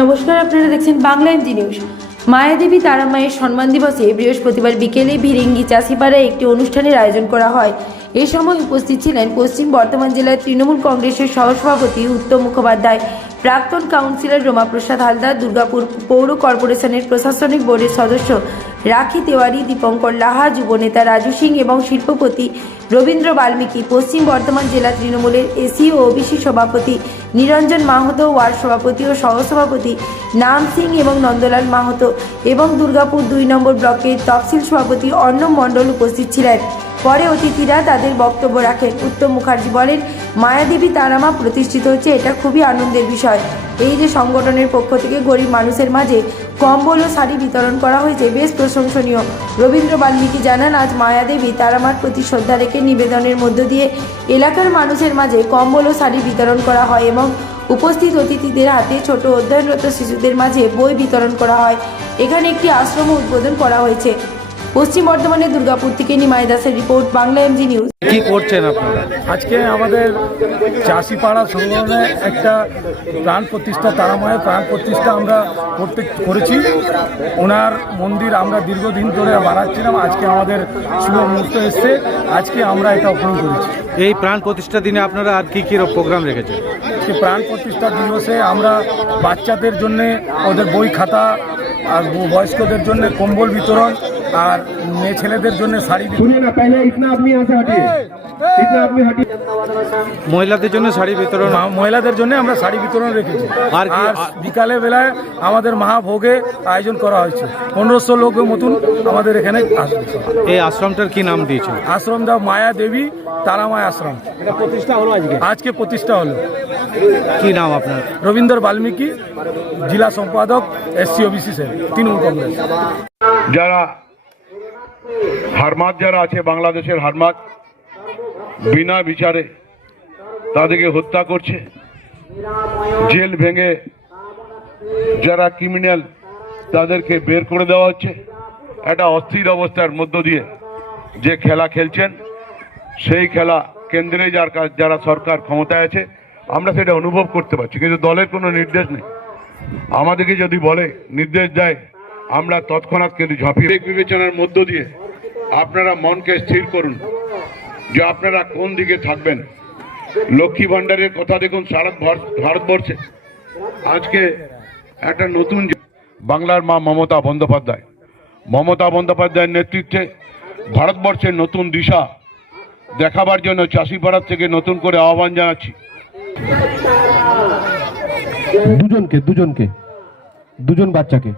নমস্কার, আপনারা দেখছেন বাংলা এমজি নিউজ। মায়াদেবী তারা মায়ের সম্মান দিবসে বৃহস্পতিবার বিকেলে ভিরিঙ্গি চাষিপাড়ায় একটি অনুষ্ঠানের আয়োজন করা হয়। এ সময় উপস্থিত ছিলেন পশ্চিম বর্ধমান জেলার তৃণমূল কংগ্রেসের সহসভাপতি উত্তম মুখোপাধ্যায়, প্রাক্তন কাউন্সিলর রোমাপ্রসাদ হালদার, দুর্গাপুর পৌর কর্পোরেশনের প্রশাসনিক বোর্ডের সদস্য রাখি তেওয়ারি, দীপঙ্কর লাহা, যুবনেতা রাজু সিং এবং শিল্পপতি রবীন্দ্র বাল্মীকি, পশ্চিম বর্ধমান জেলা তৃণমূলের এসি ও ওবিসি সভাপতি নিরঞ্জন মাহাতো, ওয়ার্ড সভাপতি ও সহসভাপতি নাম সিং এবং নন্দলাল মাহাতো এবং দুর্গাপুর দুই নম্বর ব্লকের তফসিল সভাপতি অর্ণব মণ্ডল উপস্থিত ছিলেন। পরে অতিথিরা তাদের বক্তব্য রাখেন। উত্তম মুখার্জি বলেন, মায়াদেবী তারামা প্রতিষ্ঠিত হচ্ছে, এটা খুবই আনন্দের বিষয়। এই যে সংগঠনের পক্ষ থেকে গরিব মানুষের মাঝে কম্বল ও শাড়ি বিতরণ করা হয়েছে, বেশ প্রশংসনীয়। রবীন্দ্র বাল্মীকি জানান, আজ মায়াদেবী তারামার প্রতি শ্রদ্ধা রেখে নিবেদনের মধ্য দিয়ে এলাকার মানুষের মাঝে কম্বল ও শাড়ি বিতরণ করা হয় এবং উপস্থিত অতিথিদের হাতে ছোট অধ্যয়নরত শিশুদের মাঝে বই বিতরণ করা হয়। এখানে একটি আশ্রম উদ্বোধন করা হয়েছে। পশ্চিম বর্ধমানের দুর্গাপুর থেকে নিমাই দাসের রিপোর্ট বাংলা এমজি নিউজ কি করছেন আপনারা? আজকে আমাদের চাষিপাড়া সংগঠনে একটা প্রাণ প্রতিষ্ঠা তারামায়ের প্রাণ প্রতিষ্ঠা আমরা করতে করেছি। ওনার মন্দির আমরা দীর্ঘদিন ধরে বানাচ্ছিলাম আজকে আমাদের শুভ মুহূর্ত এসছে আজকে আমরা এটা ওপেনিং করেছি। এই প্রাণ প্রতিষ্ঠা দিনে আপনারা আর কি কি প্রোগ্রাম রেখেছেন? আজকে প্রাণ প্রতিষ্ঠা দিবসে আমরা বাচ্চাদের জন্য ওদের বই খাতা আর বয়স্কদের জন্য কম্বল বিতরণ আর মেয়ে ছেলেদের জন্য শাড়ি মহিলাদের জন্য শাড়ি বিতরণ। মহিলাদের জন্য আমরা শাড়ি বিতরণ রেখেছি। আর বিকালে বেলায় আমাদের মহাভোগে আয়োজন করা হয়েছে। পনেরোশো লোকের মতন আমাদের এখানে আসছে এই আশ্রমটার কি নাম দিয়েছে আশ্রম দা মায়া দেবী তারামায় আশ্রম। প্রতিষ্ঠা হলো আজকে? আজকে প্রতিষ্ঠা হলো। কি নাম আপনার? রবীন্দ্র বাল্মীকি জেলা সম্পাদক SC OBC sir Trinamool Congress. যারা হারমাত যারা আছে, বাংলাদেশের হারমাত বিনা বিচারে তাদেরকে হত্যা করছে। জেল ভেঙে যারা ক্রিমিনাল তাদেরকে বের করে দেওয়া হচ্ছে। একটা অস্থির অবস্থার মধ্য দিয়ে যে খেলা খেলছেন, সেই খেলা কেন্দ্রে যার যারা সরকার ক্ষমতায় আছে, আমরা সেটা অনুভব করতে পারছি, কিন্তু দলের কোনো নির্দেশ নেই। আমাদেরকে যদি বলে, নির্দেশ দেয় আমরা তৎক্ষণাৎ কিন্তু ঝাঁপিয়ে বিবেচনার মধ্য দিয়ে আপনারা মনকে স্থির করুন যে আপনারা কোন দিকে থাকবেন। লক্ষ্মী ভাণ্ডারের কথা দেখুন, সারা ভারতবর্ষে। আজকে একটা নতুন বাংলার মা মমতা বন্দ্যোপাধ্যায়। মমতা বন্দ্যোপাধ্যায়ের নেতৃত্বে ভারতবর্ষের নতুন দিশা দেখাবার জন্য চাষিপাড়ার থেকে নতুন করে আহ্বান জানাচ্ছি। দুজনকে দুজনকে, দুজন বাচ্চাকে।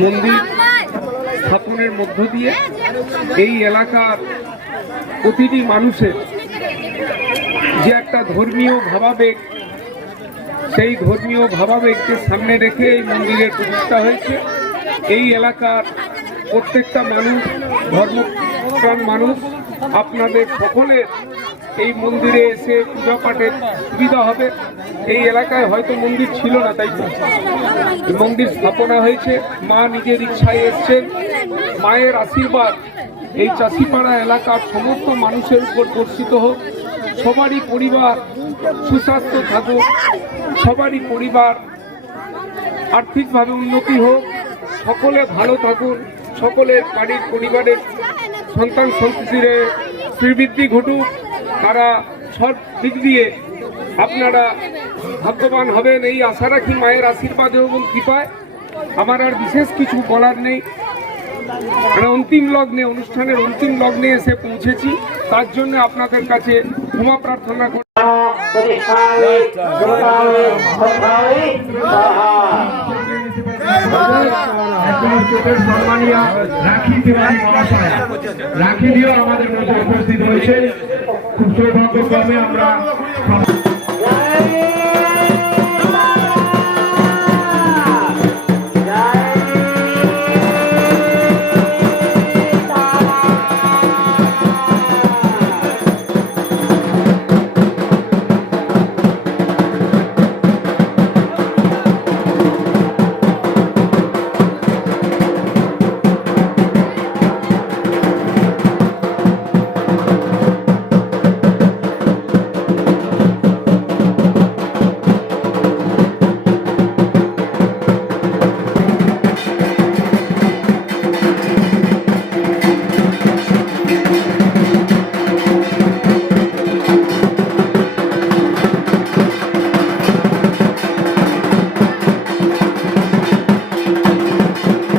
মন্দির স্থাপনের মধ্য দিয়ে এই এলাকার প্রতিটি মানুষের যে একটা ধর্মীয় ভাবাবেগ, সেই ধর্মীয় ভাবাবেগকে সামনে রেখে এই মন্দিরের প্রতিষ্ঠা হয়েছে। এই এলাকার প্রত্যেকটা মানুষ, ধর্মপ্রাণ মানুষ, আপনাদের সকলের এই মন্দিরে এসে পূজা পাঠের সুবিধা হবে। এই এলাকায় হয়তো মন্দির ছিল না, তাই মন্দির স্থাপনা হয়েছে। মা নিজের ইচ্ছায় এসছেন। মায়ের আশীর্বাদ। এই চাষিপাড়া এলাকার সমস্ত মানুষের উপর বর্ষিত হোক। সবারই পরিবার সুস্বাস্থ্য থাকুক। সবারই পরিবার আর্থিকভাবে উন্নতি হোক। সকলে ভালো থাকুন। সকলের বাড়ির পরিবারের সন্তান সন্ততির শ্রীবৃদ্ধি ঘটুক। তারা সব দিক দিয়ে আপনারা ভাগ্যবান হবেন এই আশা রাখি মায়ের আশীর্বাদে এবং কৃপায়। আমার আর বিশেষ কিছু বলার নেই। মানে অন্তিম লগ্নে, অনুষ্ঠানের অন্তিম লগ্নে এসে পৌঁছেছি। তার জন্য আপনাদের কাছে ক্ষমা প্রার্থনা করি। রাখি দিও আমাদের মধ্যে উপস্থিত হয়েছে। সৌভাগ্যক্রমে আমরা